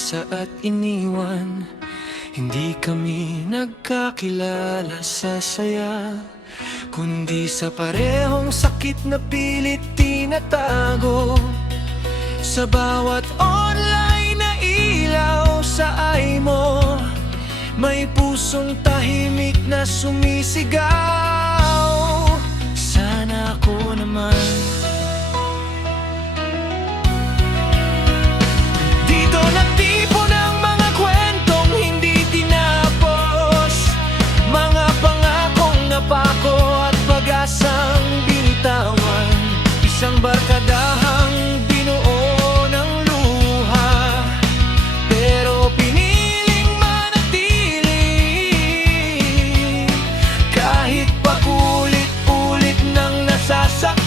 pinasa at iniwan. Hindi kami nagkakilala sa saya, kundi sa parehong sakit na pilit tinatago. Sa bawat online na ilaw sa eye mo, may pusong tahimik na sumisigaw. Sana ako naman dito nagtipon ng mga kwentong hindi tinapos, mga pangakong napako at pag-asang binitawan. Isang barkadahang binuo ng luha, pero piniling manatili kahit paulit-ulit nang nasasaktan.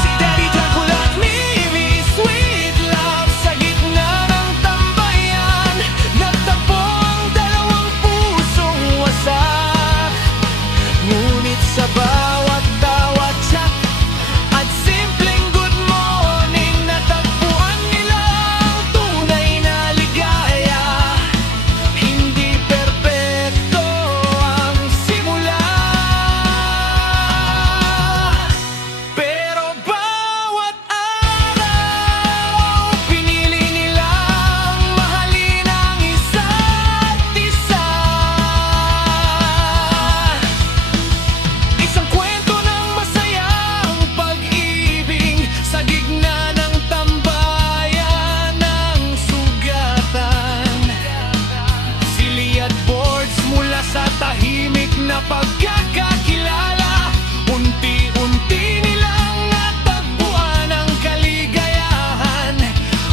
Si Daddy Dracula at Mimi Sweet Love, sa gitna ng tambayan, nagtagpo ang dalawang pusong wasak. Ngunit sa bawat tawa, chat at simpleng good morning, natagpuan nila ang tunay na ligaya. Hindi perpekto ang simula, pero bawat araw pinili nilang mahalin ang isa't isa. Isang kwento ng masayang pag-ibig sa gitna ng tambayan ng sugatan. Sili at boards mula sa tahimik na pagkakakilala, unti-unti nilang natagpuan ang kaligayahan.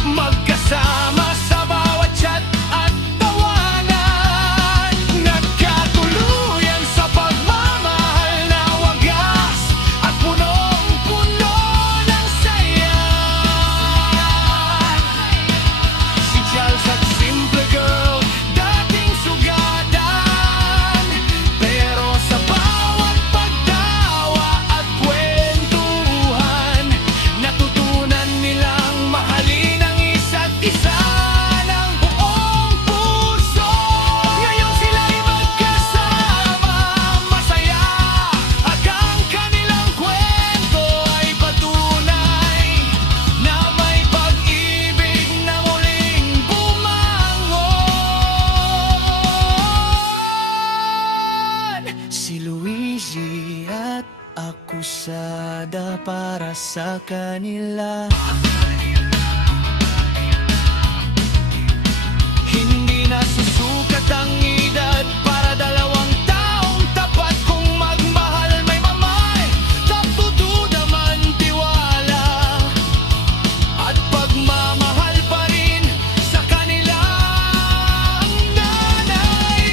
Magkasama sa bawat chat at tawanan, nagkatuluyan sa pagmamahal na wagas at punong-puno ng saya. Si Charles at Simple Girl, dating sugatan, pero sa bawat pagtawa at kwentuhan, natutunan nilang mahalin ang isa't isa ng buong puso. Ngayon sila'y magkasama, masaya, at ang kanilang kwento ay patunay na may pag-ibig na muling bumangon. Si Luigi at akusada para sa kanila. Hindi na susukat ang edad para dalawang taong tapat. Kung magmahal may mamay, tapududa man tiwala at pagmamahal pa rin sa kanilang nanay.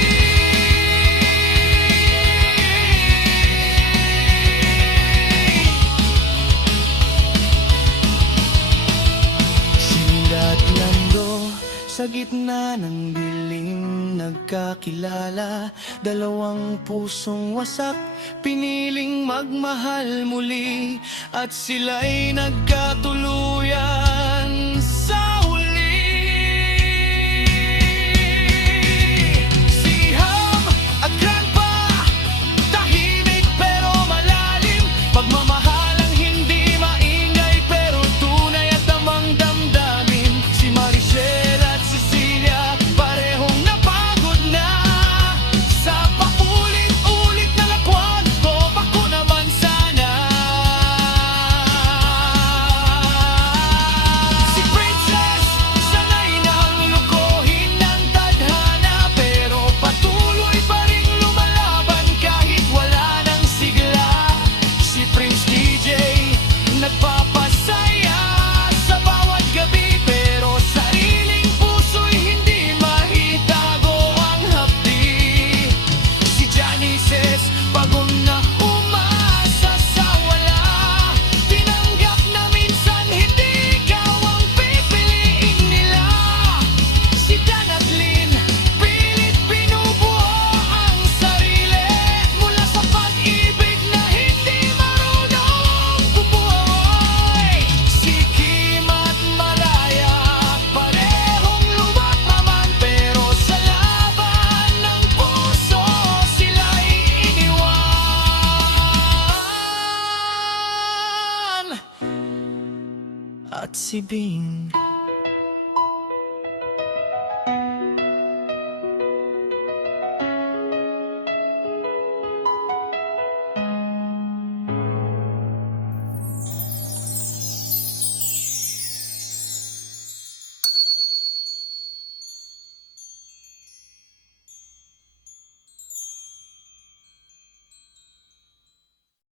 Sindat lando sa gitna ng dilim, nagkakilala, dalawang pusong wasak, piniling magmahal muli, at sila'y nagkatuluyan sa huli. Si Ham at Grandpa, tahimik pero malalim, pagmamahal ang hindi maingay pero tunay at tamang damdamin. Si Maricel at Cecilia, parehong napagod na sa paulit-ulit na lakwat ko. Ako naman sana at si Bing.